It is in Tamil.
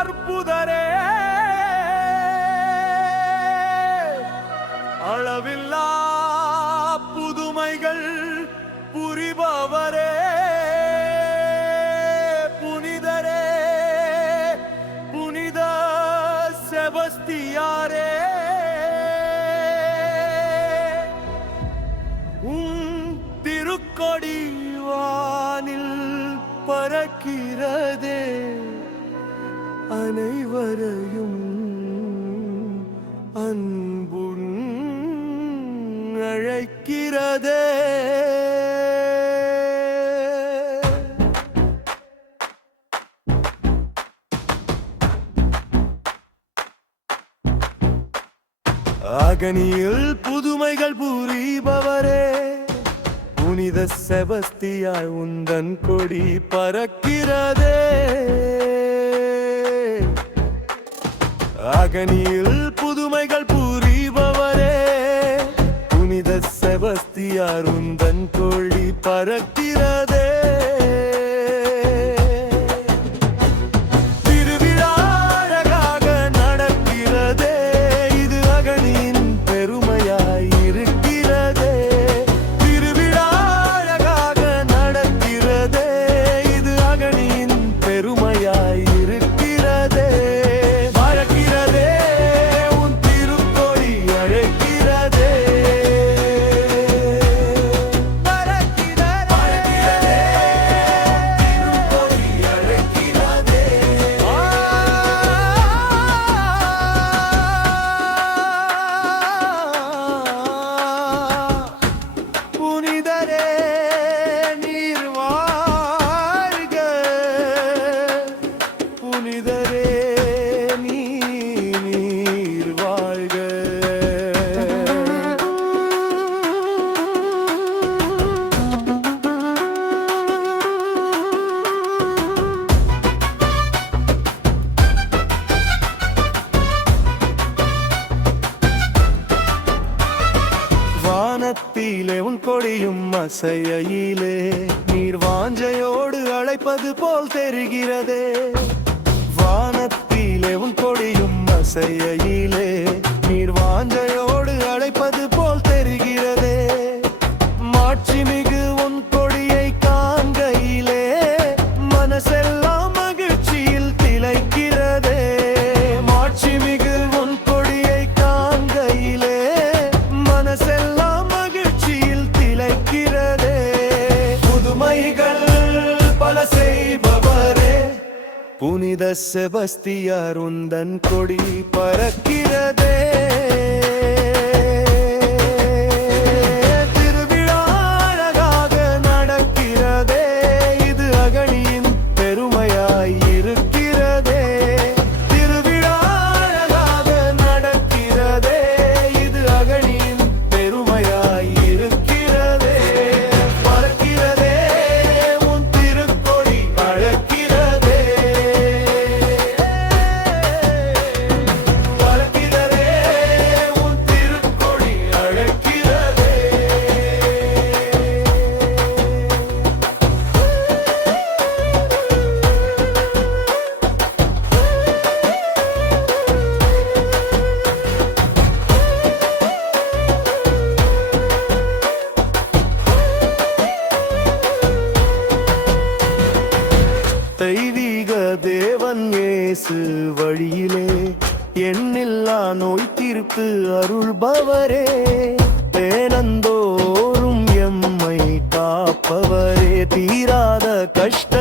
அற்புதரே, அளவில்லா புதுமைகள் புரிபவரே, புனிதரே, புனித செபஸ்தியாரே, திருக்கொடி வானில் பறக்கிறதே, அனைவரையும் அன்புன் அழைக்கிறதே. அகனியில் புதுமைகள் புரிபவரே, புனித செபஸ்தியாய் உந்தன் கொடி பறக்கிறதே. அகனியில் புதுமைகள் புரிபவரே, புனித செபஸ்தியார் உந்தன் கொடி பறக்கிறதே. வானத்திலே உன் கொடியும் அசையிலே, நீர் வாஞ்சையோடு அழைப்பது போல் தெரிகிறதே. வானத்திலே உன் கொடியும் அசையிலே, நீர் வாஞ்சையோடு அழைப்பது போல் தெரிகிறதே. மாட்சிமிகு உன் கொடியை காண்கையிலே, மனசெல்லாம் மகிழ்ச்சியில் திளைக்கிறதே. மாட்சிமிகு உன் கொடியை காண்கையிலே, மனசெல்லாம் மகிழ்ச்சியில் திளைக்கிறதே. புதுமைகள் பல செய்பவரே, புனித செபஸ்தியார் உந்தன் கொடி பறக்கிறதே. திருவிழா அழகாக நடக்கிறதே, இது அகனியின் பெருமையாய் இருக்கிறதே. திருவிழா அழகாக நடக்கிறதே, இது அகனியின் பெருமையாய் இருக்கிறதே. பறக்கிறதே உன் திருக்கொடி அழைக்கிறதே. பறக்கிறதே உன் திருக்கொடி அழைக்கிறதே. தெய்வீக தேவன் இயேசு வழியிலே, எண்ணில்லா நோய் தீர்ப்பு அருள்பவரே. தேனந்தோறும் எம்மை காப்பவரே, தீராத கஷ்ட